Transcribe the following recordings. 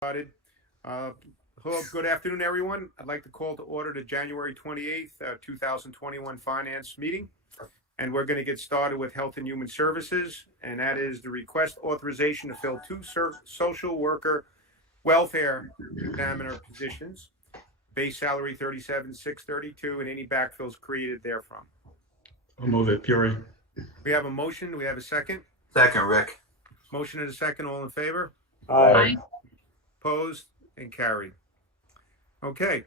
Started. Hello, good afternoon, everyone. I'd like to call to order the January 28th, 2021 Finance meeting. And we're going to get started with Health and Human Services, and that is the request authorization to fill two social worker welfare examiner positions, base salary $37,632, and any backfills created therefrom. I'll move it, Puri. We have a motion. Do we have a second? Second, Rick. Motion and a second. All in favor? Aye. Opposed and carried. Okay,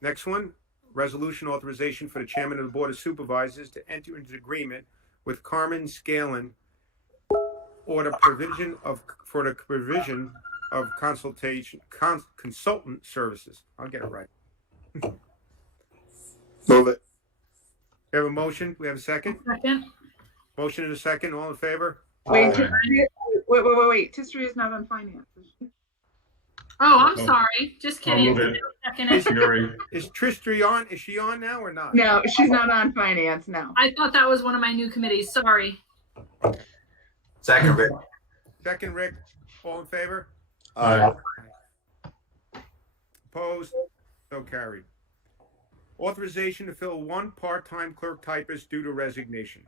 next one, resolution authorization for the chairman of the Board of Supervisors to enter into agreement with Carmen Scalen for the provision of consultant services. I'll get it right. Move it. We have a motion. We have a second. Second. Motion and a second. All in favor? Wait, Aye. wait. Tistry is not on finance. Oh, I'm sorry. Just I'll kidding. move it. Second. Puri. Is Tristry on? Is she on now or not? No, she's not on finance now. I thought that was one of my new committees. Sorry. Second, Rick. Second, Rick. All in favor? Aye. Opposed? So carried. Authorization to fill one part-time clerk typist due to resignation.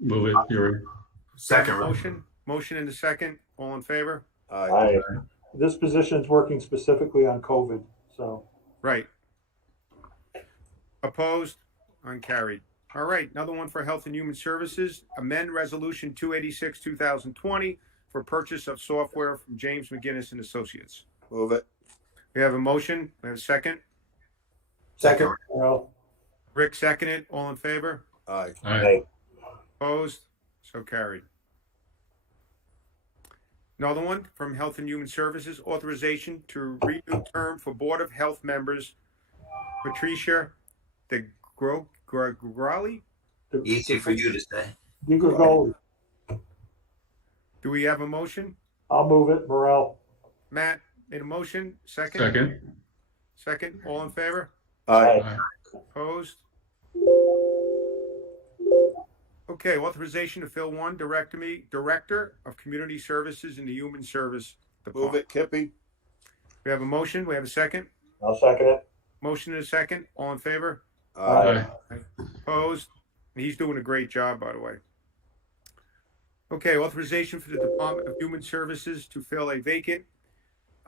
Move it, Puri. Second, Rick. Motion and a second. All in favor? Aye. This position is working specifically on COVID, so. Right. Opposed? Uncarried. All right, another one for Health and Human Services. Amend Resolution 286, 2020 for purchase of software from James McGinnis and Associates. Move it. We have a motion. We have a second. Second. Well, Rick seconded. All in favor? Aye. Aye. Opposed? So carried. Another one from Health and Human Services, authorization to renew term for Board of Health members Patricia DeGrali. Easy for you to say. Gold. Do we have a motion? I'll move it, Morel. Matt made a motion. Second. Second. Second. All in favor? Aye. Aye. Opposed? Okay, authorization to fill one Director of Community Services in the Human Service Department. Move it, Kippy. We have a motion. We have a second. I'll second it. Motion and a second. All in favor? Aye. Opposed? He's doing a great job, by the way. Okay, authorization for the Department of Human Services to fill a vacant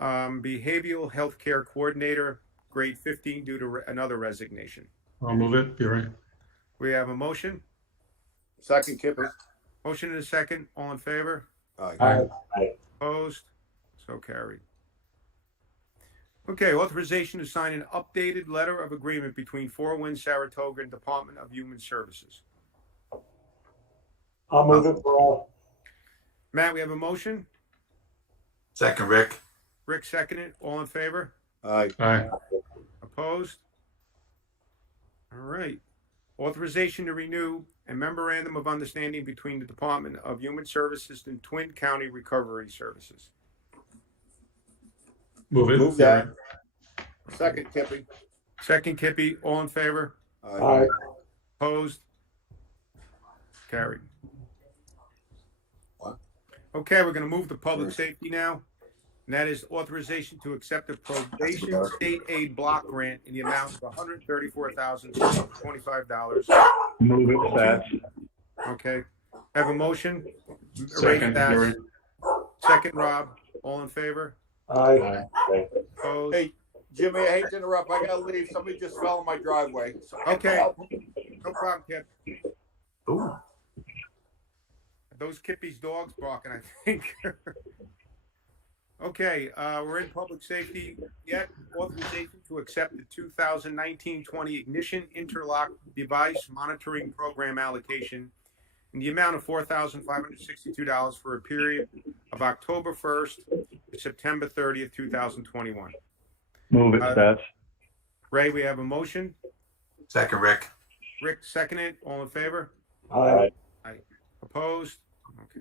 behavioral health care coordinator, grade 15, due to another resignation. I'll move it, Puri. We have a motion. Second, Kippy. Motion and a second. All in favor? Aye. Opposed? So carried. Okay, authorization to sign an updated letter of agreement between Four Winds Saratoga and Department of Human Services. I'll move it, Morel. Matt, we have a motion. Second, Rick. Rick seconded. All in favor? Aye. Aye. Opposed? All right. Authorization to renew a memorandum of understanding between the Department of Human Services and Twin County Recovery Services. Move it. Move that. Second, Kippy. Second, Kippy. All in favor? Aye. Opposed? Carried. What? Okay, we're going to move to public safety now. And that is authorization to accept a probation state aid block grant in the amount of $134,625. Move it, Stats. Okay. Have a motion? Second, Puri. Second, Rob. All in favor? Aye. Opposed? Hey, Jimmy, I hate to interrupt. I gotta leave. Somebody just fell in my driveway. So Okay. No problem, Kip. Ooh. Those Kippy's dogs barking, I think. Okay, we're in public safety. Yet authorization to accept the 2019-20 Ignition Interlock Device Monitoring Program allocation in the amount of $4,562 for a period of October 1st to September 30th, 2021. Move it, Stats. Ray, we have a motion. Second, Rick. Rick, seconded. All in favor? Aye. Opposed? Okay.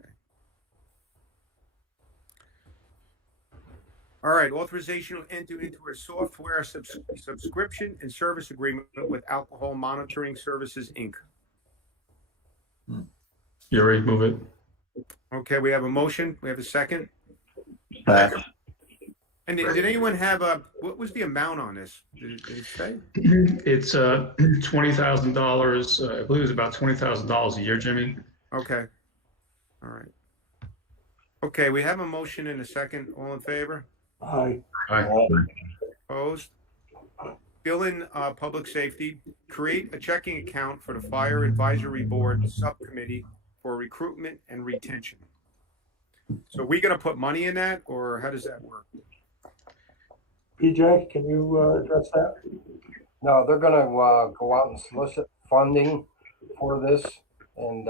All right, authorization to enter into a software subscription and service agreement with Alcohol Monitoring Services, Inc. Puri, move it. Okay, we have a motion. We have a second. Second. And did anyone have what was the amount on this? Did it say? It's $20,000. I believe it's about $20,000 a year, Jimmy. Okay. All right. Okay, we have a motion and a second. All in favor? Aye. Aye. Opposed? Bill in Public Safety, create a checking account for the Fire Advisory Board Subcommittee for recruitment and retention. So are we going to put money in that, or how does that work? PJ, can you address that? No, they're gonna go out and solicit funding for this and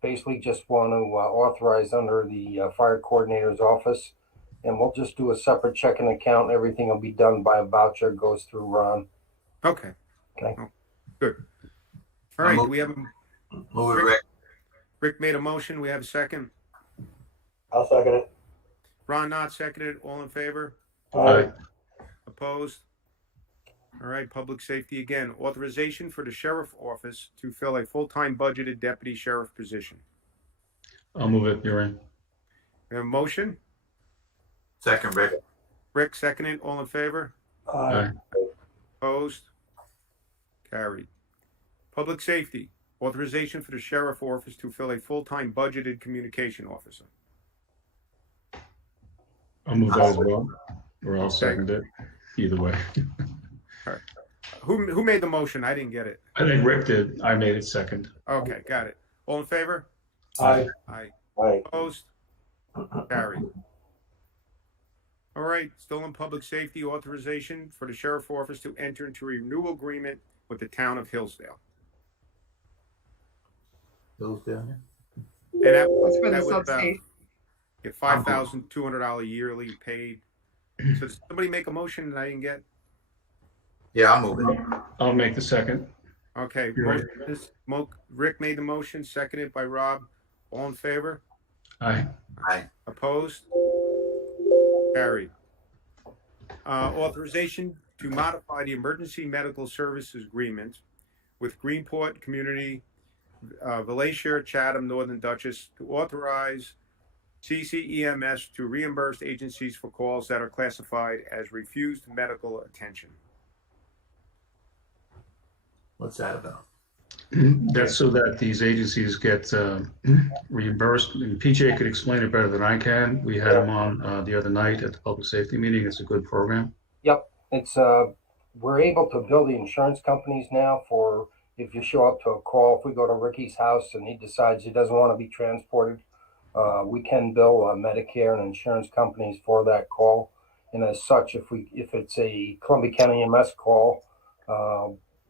basically just want to authorize under the fire coordinator's office. And we'll just do a separate checking account. Everything will be done by a voucher, goes through Ron. Okay. Okay. Oh, good. All right, do we have Move it, Rick. Rick made a motion. We have a second. I'll second it. Ron Knott seconded. All in favor? Aye. Opposed? All right, Public Safety again. Authorization for the Sheriff Office to fill a full-time budgeted deputy sheriff position. I'll move it, Uri. We have a motion. Second, Rick. Rick seconded. All in favor? Aye. Opposed? Carried. Public Safety. Authorization for the Sheriff Office to fill a full-time budgeted communication officer. I'll move that as well. Or I'll second it. Either way. Who made the motion? I didn't get it. I think Rick did. I made it second. Okay, got it. All in favor? Aye. Aye. Right. Opposed? Carried. All right, still in Public Safety, authorization for the Sheriff Office to enter into a renewal agreement with the town of Hillsdale. Hillsdale. And that That's for the that was sub-safe. get $5,200 yearly paid. So does somebody make a motion that I didn't get? Yeah, I'll move it. I'll make the second. Okay, Right. Rick made the motion, seconded by Rob. All in favor? Aye. Aye. Opposed? Carried. Authorization to modify the emergency medical services agreement with Greenport Community, Valleyshire, Chatham, Northern Dutchess to authorize CCEMS to reimburse agencies for calls that are classified as refused medical attention. What's that about? That's so that these agencies get reimbursed. And PJ could explain it better than I can. We had him on the other night at the public safety meeting. It's a good program. Yep. It's we're able to bill the insurance companies now for if you show up to a call. If we go to Ricky's house and he decides he doesn't want to be transported, we can bill Medicare and insurance companies for that call. And as such, if it's a Columbia County EMS call,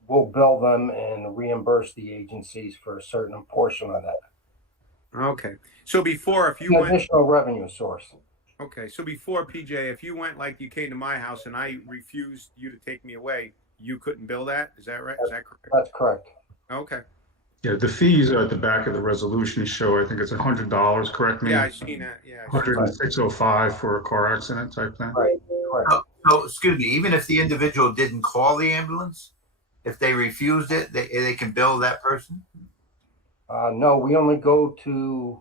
we'll bill them and reimburse the agencies for a certain portion of that. Okay. So before, if you An went, additional revenue source. okay, so before PJ, if you went like you came to my house and I refused you to take me away, you couldn't bill that? Is that right? Is that correct? That's correct. Okay. Yeah, the fees are at the back of the resolution show. I think it's $100, correct me? Yeah, I seen that. Yeah. I seen that. $106.05 for a car accident type thing. Right. Correct. So, excuse me, even if the individual didn't call the ambulance, if they refused it, they can bill that person? No, we only go to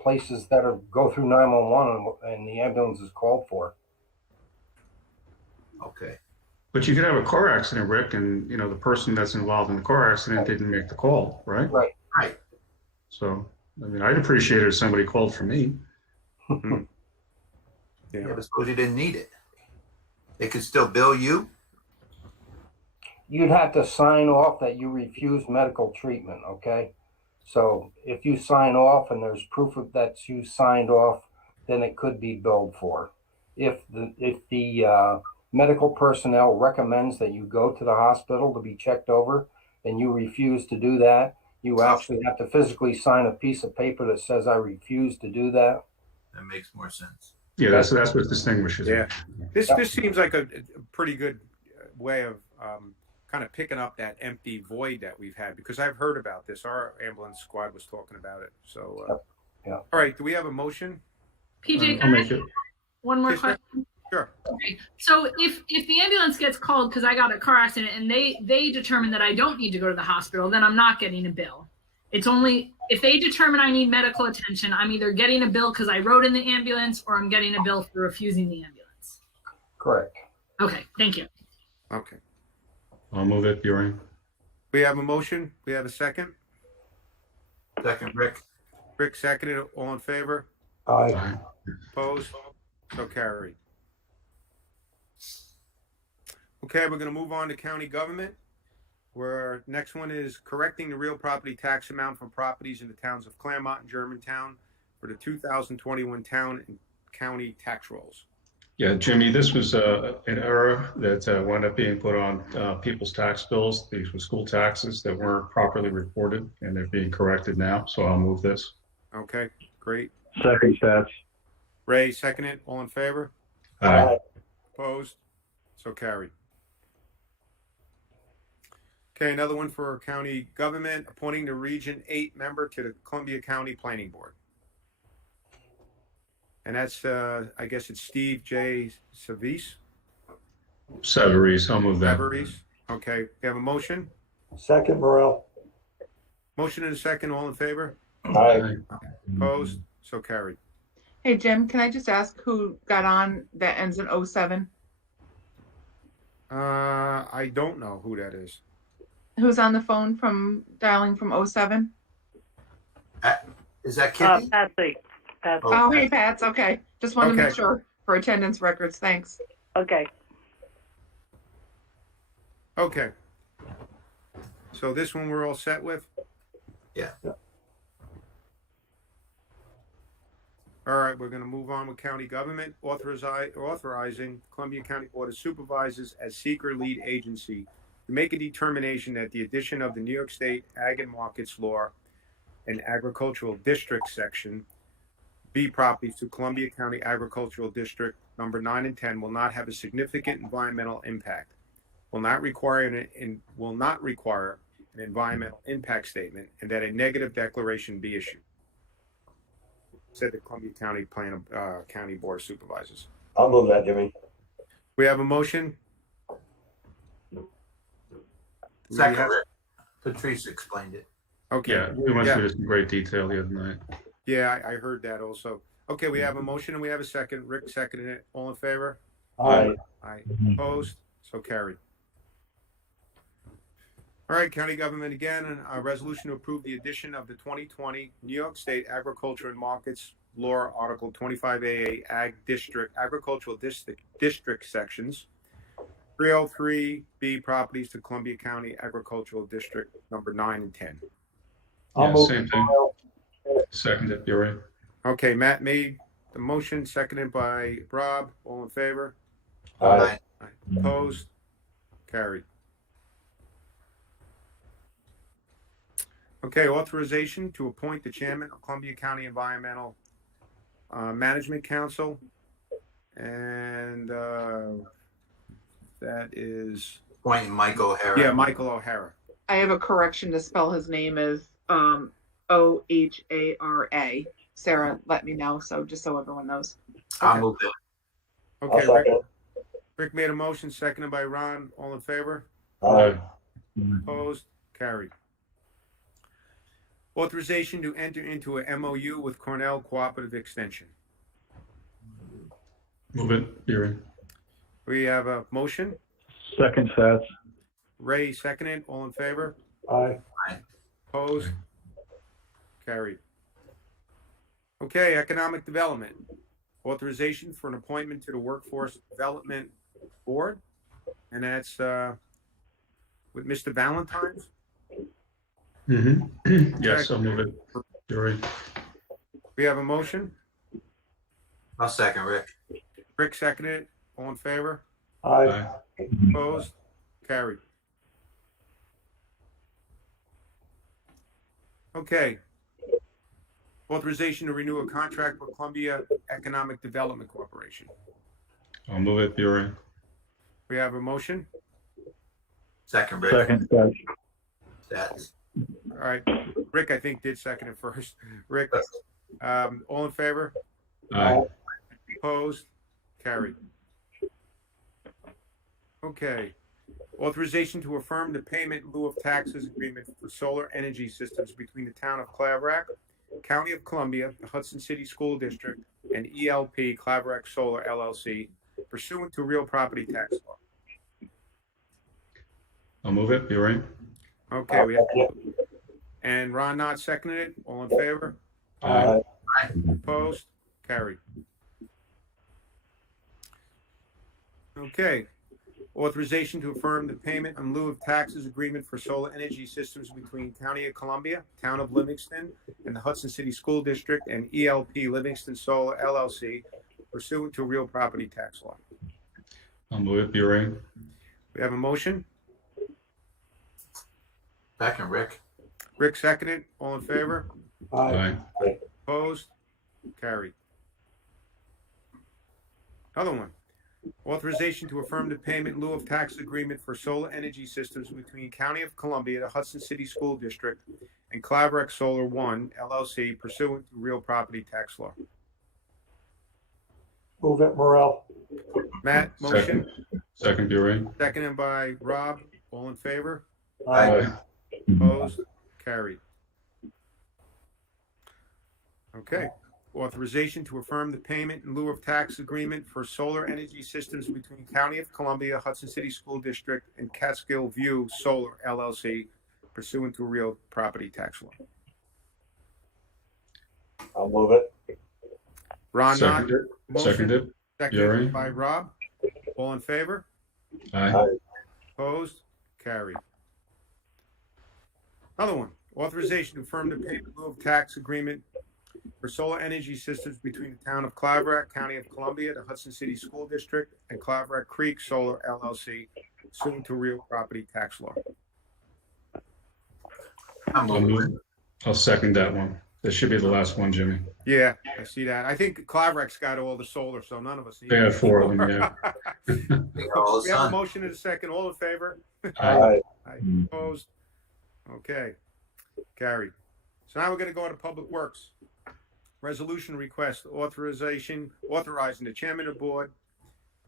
places that go through 911 and the ambulance is called for. Okay. But you could have a car accident, Rick, and the person that's involved in the car accident didn't make the call, right? Right. Right. So, I'd appreciate it if somebody called for me. Yeah, but suppose you didn't need it. They could still bill you? You'd have to sign off that you refuse medical treatment, okay? So if you sign off and there's proof of that you signed off, then it could be billed for. If the medical personnel recommends that you go to the hospital to be checked over and you refuse to do that, you actually have to physically sign a piece of paper that says I refuse to do that. That makes more sense. Yeah, that's what distinguishes it. Yeah. This seems like a pretty good way of kind of picking up that empty void that we've had, because I've heard about this. Our ambulance squad was talking about it. So, Yeah. All right. Do we have a motion? PJ, I'll can I make it. one more Yes, ma'am. question? Sure. Okay. So if the ambulance gets called because I got a car accident and they determine that I don't need to go to the hospital, then I'm not getting a bill. It's only if they determine I need medical attention, I'm either getting a bill because I rode in the ambulance or I'm getting a bill for refusing the ambulance. Correct. Okay, thank you. Okay. I'll move it, Buring. We have a motion. We have a second. Second, Rick. Rick seconded. All in favor? Aye. Aye. Opposed? So carried. Okay, we're going to move on to county government, where next one is correcting the real property tax amount for properties in the towns of Claremont and Germantown for the 2021 town and county tax rolls. Yeah, Jimmy, this was an error that wound up being put on people's tax bills. These were school taxes that weren't properly reported, and they're being corrected now. So I'll move this. Okay, great. Second, Stats. Ray seconded. All in favor? Aye. Opposed? So carried. Okay, another one for county government, appointing the Region 8 member to the Columbia County Planning Board. And that's, I guess it's Steve J. Savis. Severies, I'll move that. Saveries. Okay, we have a motion. Second, Morel. Motion and a second. All in favor? Aye. Opposed? So carried. Hey, Jim, can I just ask who got on that ends in 07? I don't know who that is. Who's on the phone from dialing from 07? Is that Kippy? Patsy. Patsy. Oh, hey, Pats. Okay. Just wanted to Okay. make sure for attendance records. Thanks. Okay. Okay. So this one we're all set with? Yeah. All right, we're going to move on with county government, authorizing Columbia County Board of Supervisors as seeker lead agency to make a determination that the addition of the New York State Ag and Markets Law and Agricultural District Section B properties to Columbia County Agricultural District number 9 and 10 will not have a significant environmental impact, will not require an environmental impact statement, and that a negative declaration be issued, said the Columbia County County Board of Supervisors. I'll move that, Jimmy. We have a motion. Second, Rick. Patrice explained it. Okay. Yeah, we went through this in great detail the other night. Yeah, I heard that also. Okay, we have a motion and we have a second. Rick seconded it. All in favor? Aye. Aye. Opposed? So carried. All right, county government again, and a resolution to approve the addition of the 2020 New York State Agriculture and Markets Law, Article 25AA Agricultural District Sections 303B properties to Columbia County Agricultural District number 9 and 10. I'll Yeah, move same it, thing. Morel. Seconded, Buring. Okay, Matt made the motion, seconded by Rob. All in favor? Aye. Opposed? Carried. Okay, authorization to appoint the chairman of Columbia County Environmental Management Council. And that is, Appointing Michael O'Hara. yeah, Michael O'Hara. I have a correction to spell his name as O'Hara. Sarah let me know, so just so everyone knows. I'll move it. Okay, I'll Rick, second. Rick made a motion, seconded by Ron. All in favor? Aye. Opposed? Carried. Authorization to enter into a MOU with Cornell Cooperative Extension. Move it, Buring. We have a motion. Second, Stats. Ray seconded. All in favor? Aye. Opposed? Carried. Okay, economic development. Authorization for an appointment to the Workforce Development Board. And that's with Mr. Valentine's. Mm-hmm. Yes, I'll move it, Buring. We have a motion. I'll second, Rick. Rick seconded. All in favor? Aye. Opposed? Carried. Okay. Authorization to renew a contract with Columbia Economic Development Corporation. I'll move it, Buring. We have a motion. Second, Rick. Second, Stats. Stats. All right. Rick, I think, did second it first. Rick, all in favor? Aye. Opposed? Carried. Okay. Authorization to affirm the payment in lieu of taxes agreement for solar energy systems between the town of Claverack, County of Columbia, the Hudson City School District, and ELP Claverack Solar LLC pursuant to real property tax law. I'll move it. You right? Okay, we have, and Ron Knott seconded it. All in favor? Aye. Opposed? Carried. Okay. Authorization to affirm the payment in lieu of taxes agreement for solar energy systems between County of Columbia, Town of Livingston, and the Hudson City School District and ELP Livingston Solar LLC pursuant to real property tax law. I'll move it. You right? We have a motion. Second, Rick. Rick seconded. All in favor? Aye. Opposed? Carried. Another one. Authorization to affirm the payment in lieu of tax agreement for solar energy systems between County of Columbia, the Hudson City School District, and Claverack Solar One LLC pursuant to real property tax law. Move it, Morel. Matt, motion. Second. You right? Seconded by Rob. All in favor? Aye. Opposed? Carried. Okay. Authorization to affirm the payment in lieu of tax agreement for solar energy systems between County of Columbia, Hudson City School District, and Catskill View Solar LLC pursuant to real property tax law. I'll move it. Ron Knott, Seconded. motion. Seconded. Seconded right. by Rob. All in favor? Aye. Opposed? Carried. Another one. Authorization to affirm the payment in lieu of tax agreement for solar energy systems between the Town of Claverack, County of Columbia, the Hudson City School District, and Claverack Creek Solar LLC pursuant to real property tax law. I'm I'll moving. move it. I'll second that one. This should be the last one, Jimmy. Yeah, I see that. I think Claverack's got all the solar, so none of us need They it had four of them, anymore. All We have a done. motion and a second. All in favor? Aye. Opposed? Okay. Carried. So now we're going to go to Public Works. Resolution request authorizing the chairman of board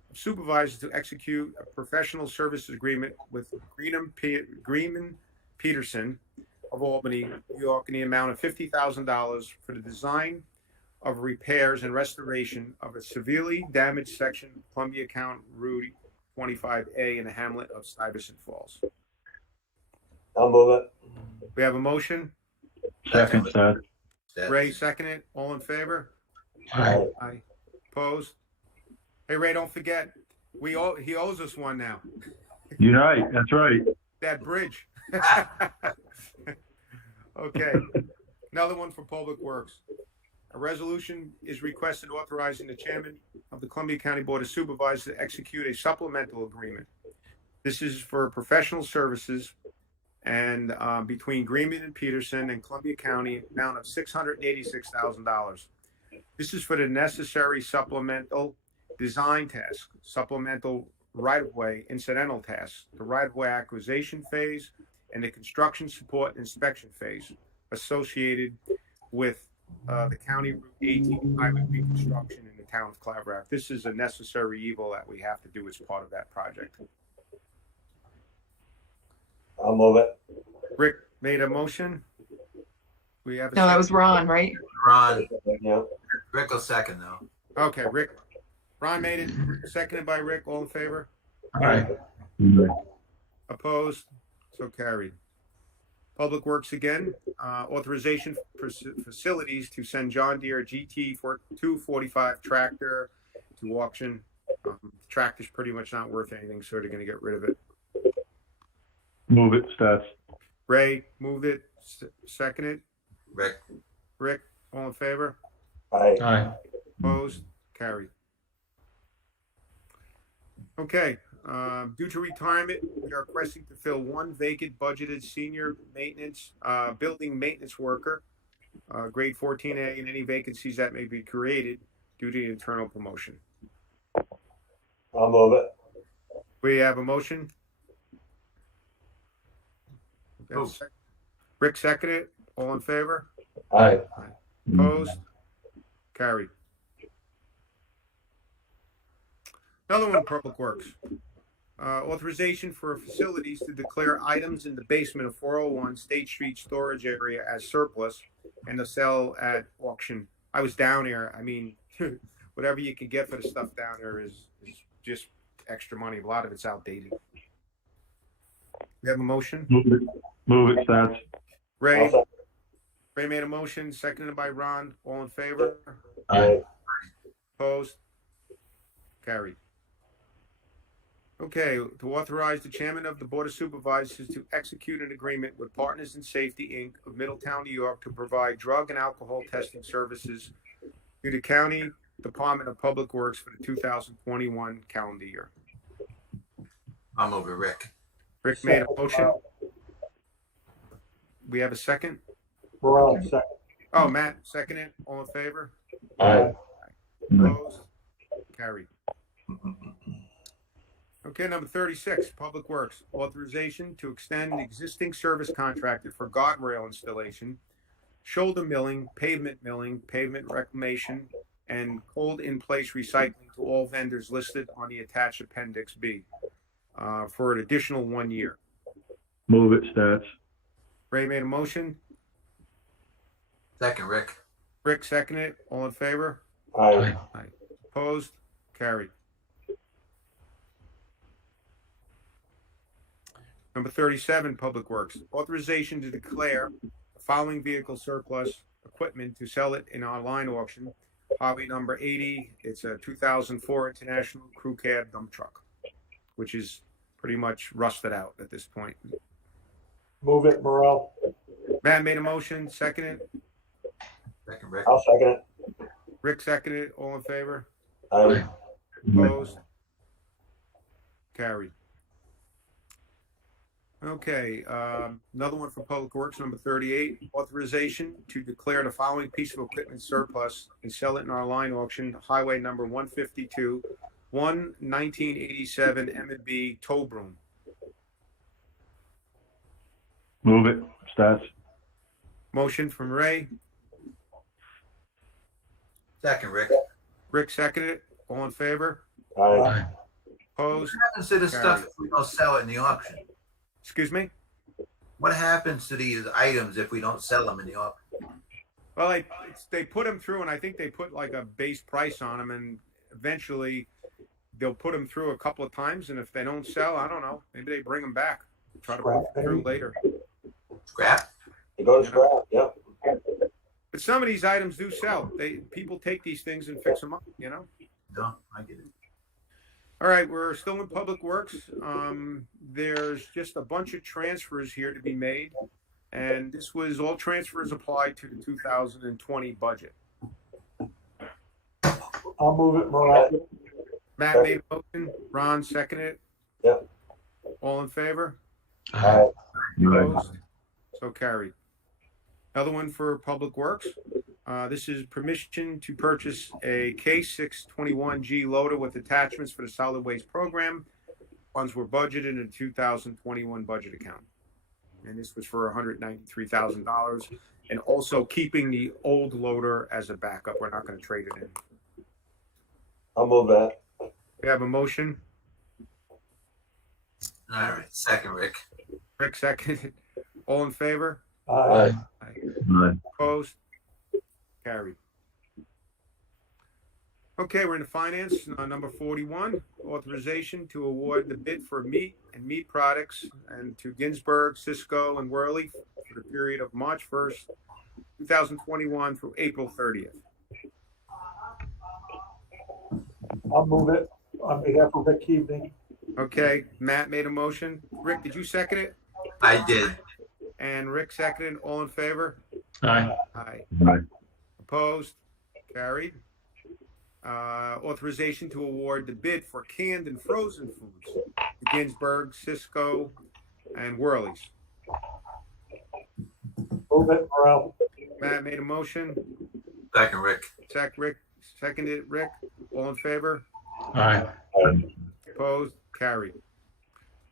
of supervisors to execute a professional services agreement with Greenman Peterson of Albany, New York, in the amount of $50,000 for the design of repairs and restoration of a severely damaged section of Columbia County Route 25A in the hamlet of Stuyvesant Falls. I'll move it. We have a motion. Second, Ray, second it. All in favor? Aye. Aye. Opposed? Hey, Ray, don't forget, he owes us one now. You're right. That's right. That bridge. Okay. Another one for Public Works. A resolution is requested authorizing the chairman of the Columbia County Board of Supervisors to execute a supplemental agreement. This is for professional services and between Greenman and Peterson and Columbia County, amount of $686,000. This is for the necessary supplemental design tasks, supplemental right-of-way incidental tasks, the right-of-way acquisition phase, and the construction support and inspection phase associated with the County Route 18 highway reconstruction in the town of Claverack. This is a necessary evil that we have to do as part of that project. I'll move it. Rick made a motion. We have a No, that second? was Ron, right? Ron. Yeah. Rick will second though. Okay, Rick. Ron made it, seconded by Rick. All in favor? Aye. Opposed? So carried. Public Works again, authorization for facilities to send John Deere GT 245 tractor to auction. Tractor's pretty much not worth anything, so they're going to get rid of it. Move it, Stats. Ray, moved it, seconded. Rick. Rick, all in favor? Aye. Aye. Opposed? Carried. Okay, due to retirement, we are requesting to fill one vacant budgeted senior maintenance, building maintenance worker, grade 14A, and any vacancies that may be created due to the internal promotion. I'll move it. We have a motion. Oh. Rick seconded. All in favor? Aye. Opposed? Carried. Another one, Public Works. Authorization for facilities to declare items in the basement of 401 State Street storage area as surplus and to sell at auction. I was down there. I mean, whatever you can get for the stuff down there is just extra money. A lot of it's outdated. We have a motion. Move it, Stats. Ray made a motion, seconded by Ron. All in favor? Aye. Opposed? Carried. Okay, to authorize the chairman of the Board of Supervisors to execute an agreement with Partners in Safety, Inc. of Middletown, New York to provide drug and alcohol testing services to the County Department of Public Works for the 2021 calendar year. I'm over Rick. Rick made a motion. We have a second? Morel, second. Oh, Matt, second it. All in favor? Aye. Opposed? Carried. Okay, number 36, Public Works. Authorization to extend the existing service contracted for guardrail installation, shoulder milling, pavement reclamation, and cold in-place recycling to all vendors listed on the attached Appendix B for an additional 1 year. Move it, Stats. Ray made a motion. Second, Rick. Rick seconded it. All in favor? Aye. Opposed? Carried. Number 37, Public Works. Authorization to declare the following vehicle surplus equipment to sell it in online auction. Hobby number 80. It's a 2004 International Crew Cab dump truck, which is pretty much rusted out at this point. Move it, Morel. Matt made a motion. Seconded. Second, Rick. I'll second it. Rick seconded it. All in favor? Aye. Opposed? Carried. Okay, another one for Public Works, number 38, authorization to declare the following piece of equipment surplus and sell it in our line auction, highway number 152, 1987 M&B tow broom. Move it, Stats. Motion from Ray. Second, Rick. Rick seconded it. All in favor? Aye. Opposed? What happens to this stuff if we don't sell it in the auction? Excuse me? What happens to these items if we don't sell them in the auction? Well, they put them through, and I think they put like a base price on them, and eventually they'll put them through a couple of times, and if they don't sell, I don't know, maybe they bring them back, try to put them through later. Scrap? It goes scrap, yep. But some of these items do sell. People take these things and fix them up, you know? No, I get it. All right, we're still in Public Works. There's just a bunch of transfers here to be made, and this was all transfers applied to the 2020 budget. I'll move it, Morel. Matt made a motion. Ron seconded it. Yep. All in favor? Aye. Opposed? So carried. Another one for Public Works. This is permission to purchase a K621G loader with attachments for the solid waste program. Funds were budgeted in the 2021 budget account. And this was for $193,000. And also keeping the old loader as a backup. We're not going to trade it in. I'll move that. We have a motion. All right. Second, Rick. Rick seconded. All in favor? Aye. Aye. Opposed? Carried. Okay, we're in the finance, number 41, authorization to award the bid for meat and meat products and to Ginsburg, Cisco, and Worley for the period of March 1st, 2021 through April 30th. I'll move it on behalf of Rick Keating. Okay, Matt made a motion. Rick, did you second it? I did. And Rick seconded. All in favor? Aye. Aye. Aye. Opposed? Carried. Authorization to award the bid for canned and frozen foods to Ginsburg, Cisco, and Worley's. Move it, Morel. Matt made a motion. Second, Rick. Rick seconded. Rick, all in favor? Aye. Opposed? Carried.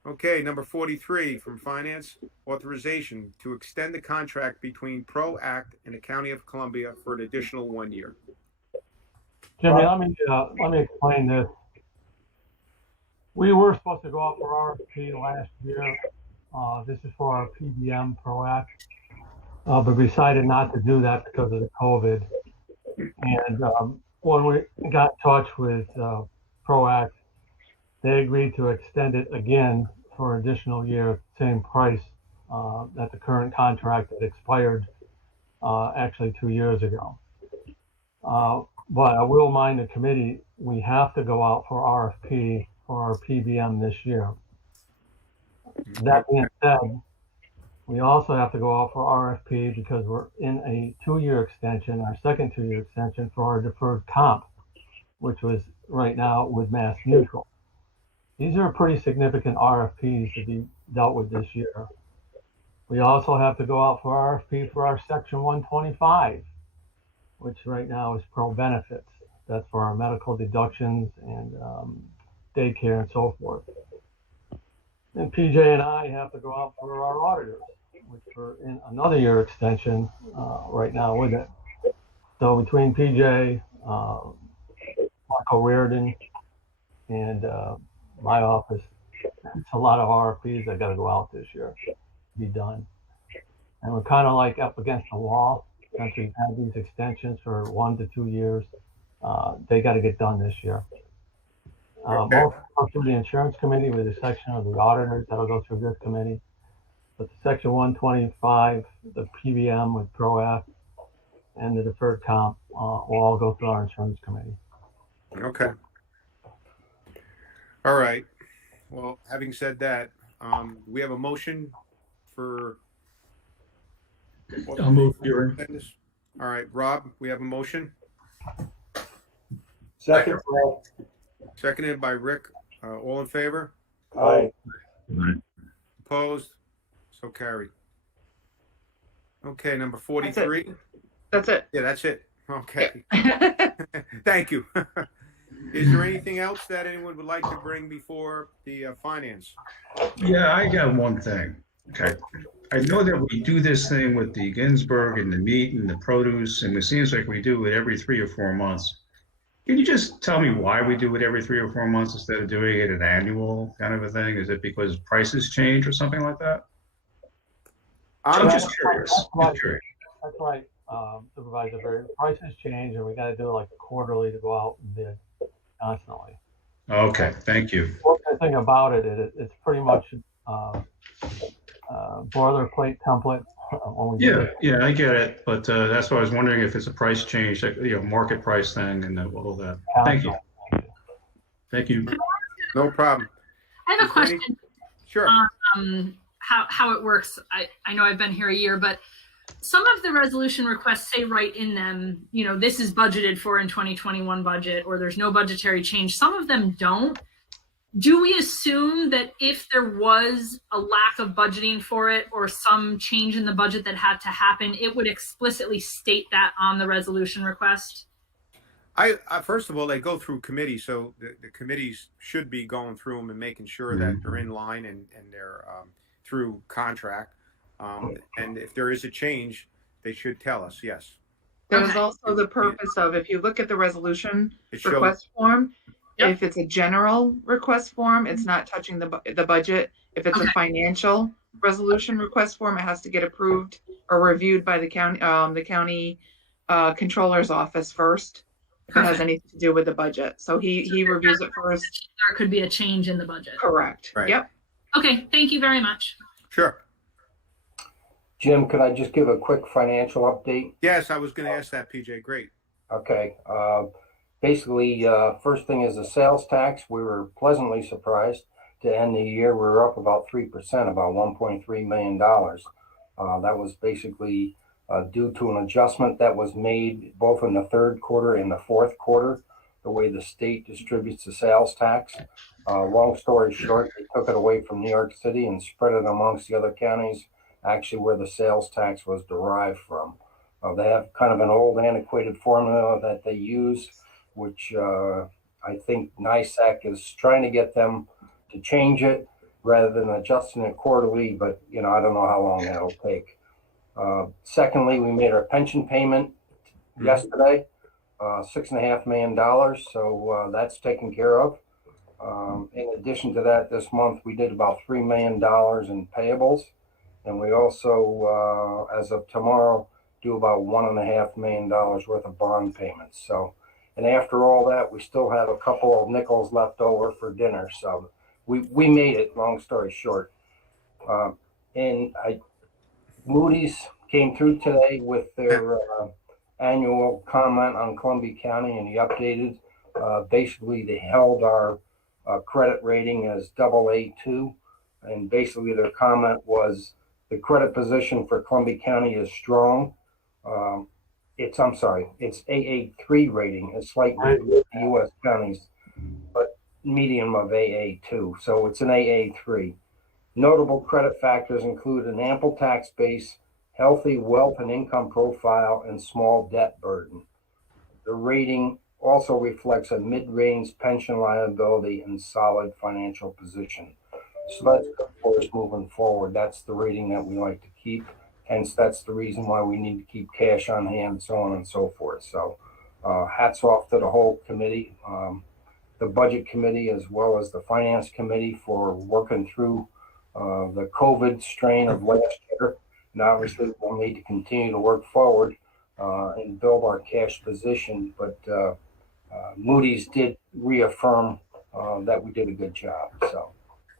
Okay, number 43 from Finance, authorization to extend the contract between Pro Act and the County of Columbia for an additional 1 year. Jimmy, let me explain this. We were supposed to go out for RFP last year. This is for our PBM Pro Act, but we decided not to do that because of the COVID. And when we got in touch with Pro Act, they agreed to extend it again for an additional year, same price that the current contract that expired actually 2 years ago. But I will mind the committee, we have to go out for RFP for our PBM this year. That being said, we also have to go out for RFP because we're in a 2-year extension, our second 2-year extension for our deferred comp, which was right now with Mass Mutual. These are pretty significant RFPs to be dealt with this year. We also have to go out for RFP for our Section 125, which right now is pro benefits. That's for our medical deductions and daycare and so forth. And PJ and I have to go out for our auditors, which are in another year extension right now with it. So between PJ, Marco Reardon, and my office, it's a lot of RFPs that got to go out this year to be done. And we're kind of like up against the wall since we've had these extensions for 1 to 2 years. They got to get done this year. Most go through the insurance committee with a section of the auditors that'll go through this committee. But the Section 125, the PBM with ProAct, and the deferred comp will all go through our insurance committee. Okay. All right. Well, having said that, we have a motion for. I'll move here. All right, Rob, we have a motion. Second, Rob. Seconded by Rick. All in favor? Aye. Opposed? So carried. Okay, number 43. That's it. Yeah, that's it. Okay. Thank you. Is there anything else that anyone would like to bring before the finance? Yeah, I got one thing. Okay. I know that we do this thing with the Ginsburg and the meat and the produce, and it seems like we do it every 3 or 4 months. Can you just tell me why we do it every 3 or 4 months instead of doing it an annual kind of a thing? Is it because prices change or something like that? I'm just curious. That's right, Supervisor Berry. Prices change, and we got to do it like quarterly to go out and bid constantly. Okay, thank you. The thing about it, it's pretty much boilerplate template. Yeah, I get it, but that's why I was wondering if it's a price change, like, market price thing and all that. Thank you. Thank you. No problem. I have a question. Sure. How it works. I know I've been here a year, but some of the resolution requests say right in them, this is budgeted for in 2021 budget, or there's no budgetary change. Some of them don't. Do we assume that if there was a lack of budgeting for it or some change in the budget that had to happen, it would explicitly state that on the resolution request? I first of all, they go through committees, so the committees should be going through them and making sure that they're in line and they're through contract. And if there is a change, they should tell us, yes. That was also the purpose of, if you look at the resolution It shows, request form, Yep. if it's a general request form, it's not touching the budget. If it's a financial resolution request form, it has to get approved or reviewed by the county controller's office first. If it has anything to do with the budget. So he reviews it first. There could be a change in the budget. Correct. Right. Yep. Okay, thank you very much. Sure. Jim, could I just give a quick financial update? Yes, I was going to ask that, PJ. Great. Okay. Basically, first thing is the sales tax. We were pleasantly surprised to end the year. We were up about 3%, about $1.3 million. That was basically due to an adjustment that was made both in the third quarter and the fourth quarter, the way the state distributes the sales tax. Long story short, they took it away from New York City and spread it amongst the other counties, actually where the sales tax was derived from. They have kind of an old antiquated formula that they use, which I think NISAC is trying to get them to change it rather than adjusting it quarterly, but I don't know how long that'll take. Secondly, we made our pension payment yesterday, $6.5 million, so that's taken care of. In addition to that, this month we did about $3 million in payables, and we also, as of tomorrow, do about $1.5 million worth of bond payments. So And after all that, we still have a couple of nickels left over for dinner. So we made it, long story short. Moody's came through today with their annual comment on Columbia County, and he updated. Basically, they held our credit rating as AA2, and basically their comment was the credit position for Columbia County is strong. It's AA3 rating. It's slightly below the U.S. counties, but medium of AA2, so it's an AA3. Notable credit factors include an ample tax base, healthy wealth and income profile, and small debt burden. The rating also reflects a mid-range pension liability and solid financial position. So that's good for us moving forward. That's the rating that we like to keep. Hence, that's the reason why we need to keep cash on hand, so on and so forth. So hats off to the whole committee, the budget committee, as well as the finance committee for working through the COVID strain of last year. And obviously, we'll need to continue to work forward and build our cash position. But Moody's did reaffirm that we did a good job. So.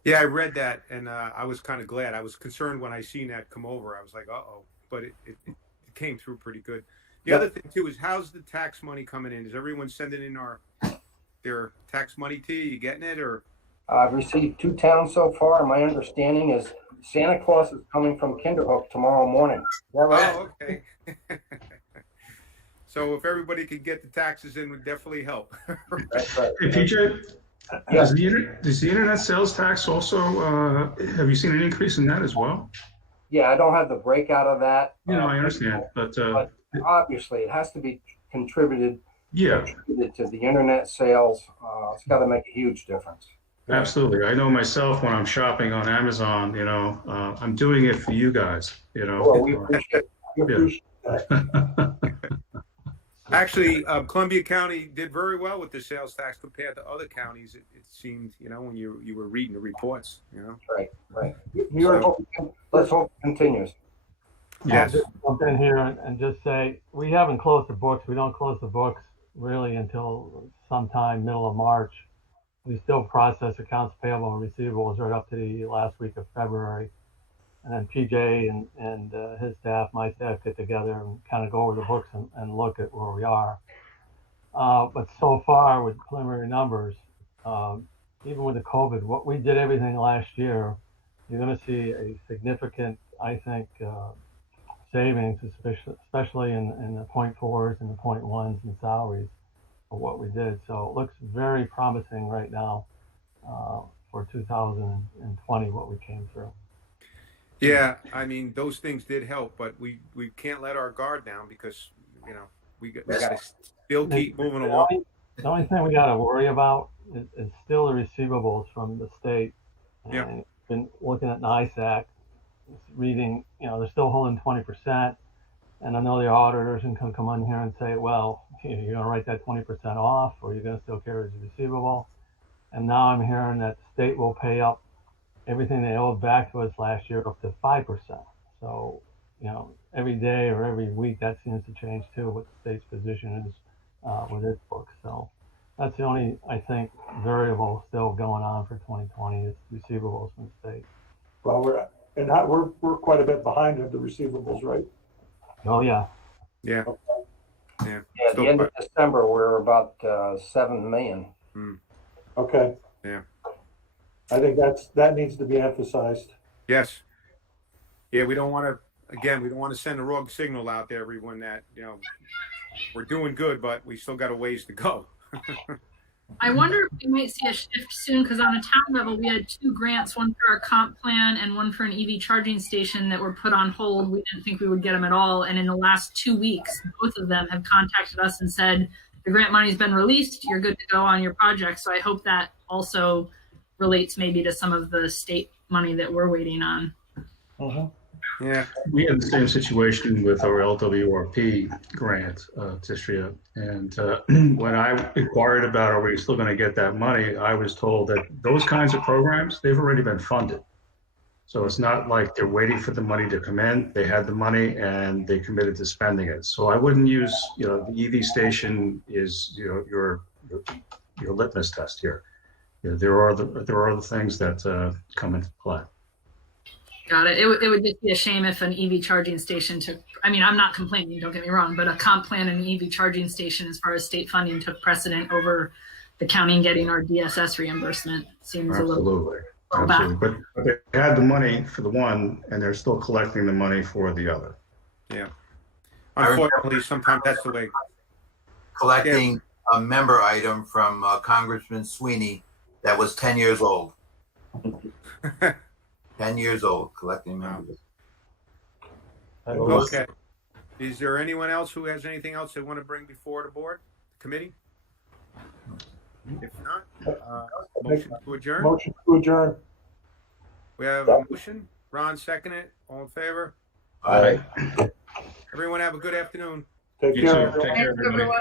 Yeah, I read that, and I was kind of glad. I was concerned when I seen that come over. I was like, uh-oh, but it came through pretty good. The other thing, too, is how's the tax money coming in? Is everyone sending in their tax money to you? You getting it, or? I've received 2 towns so far, and my understanding is Santa Claus is coming from Kinderhook tomorrow morning. Is that right? Oh, okay. So if everybody could get the taxes in, it would definitely help. That's right. Hey, PJ, Yes. does the internet sales tax also, have you seen an increase in that as well? Yeah, I don't have the breakout of that. I understand, but obviously it has to be contributed yeah, to the internet sales. It's got to make a huge difference. absolutely. I know myself when I'm shopping on Amazon, I'm doing it for you guys, Well, we appreciate Yeah. Actually, Columbia County did very well with the sales tax compared to other counties. It seemed, when you were reading the reports, Right. Let's hope it continues. Yes. I'll just jump in here and just say, we haven't closed the books. We don't close the books really until sometime middle of March. We still process accounts payable and receivables right up to the last week of February. And then PJ and his staff, my staff, get together and kind of go over the books and look at where we are. But so far with preliminary numbers, even with the COVID, what we did everything last year, you're going to see a significant, I think, savings, especially in the 0.4s and the 0.1s and salaries of what we did. So it looks very promising right now for 2020, what we came through. Yeah, I mean, those things did help, but we can't let our guard down because, we got to still keep moving along. The only thing we got to worry about is still the receivables from the state. Yeah. And been looking at NISAC, reading, they're still holding 20%. And I know the auditors can come in here and say, well, you're going to write that 20% off, or you're going to still carry as a receivable. And now I'm hearing that the state will pay up everything they owed back to us last year up to 5%. So, every day or every week that seems to change too, what the state's position is with its books. So that's the only, I think, variable still going on for 2020 is receivables from the state. Well, we're quite a bit behind in the receivables, right? Oh yeah. Yeah. Yeah, at the end of December, we're about 7 million. Okay. Yeah. I think that needs to be emphasized. Yes. Yeah, we don't want to send the wrong signal out there, everyone, that, we're doing good, but we still got a ways to go. I wonder if we might see a shift soon, because on a town level, we had 2 grants, one for our comp plan and one for an EV charging station that were put on hold. We didn't think we would get them at all. And in the last 2 weeks, both of them have contacted us and said, the grant money's been released, you're good to go on your project. So I hope that also relates maybe to some of the state money that we're waiting on. Yeah. We had the same situation with our LWRP grant, Tistria. And when I inquired about are we still going to get that money, I was told that those kinds of programs, they've already been funded. So it's not like they're waiting for the money to come in. They had the money and they committed to spending it. So I wouldn't use, the EV station is, your litmus test here. There are other things that come into play. Got it. It would just be a shame if an EV charging station took, I mean, I'm not complaining, don't get me wrong, but a comp plan and an EV charging station as far as state funding took precedent over the county getting our DSS reimbursement. Seems Absolutely. a little back. Absolutely. But they had the money for the one and they're still collecting the money for the other. Yeah. Unfortunately, sometimes that's the way. Collecting a member item from Congressman Sweeney that was 10 years old. 10 years old, collecting members. Okay. Is there anyone else who has anything else they want to bring before the board, committee? If not, motion to adjourn. Motion to adjourn. We have a motion. Ron seconded. All in favor? Aye. Everyone have a good afternoon. Take You care. too. everyone. Take care, Thanks, everybody. everyone.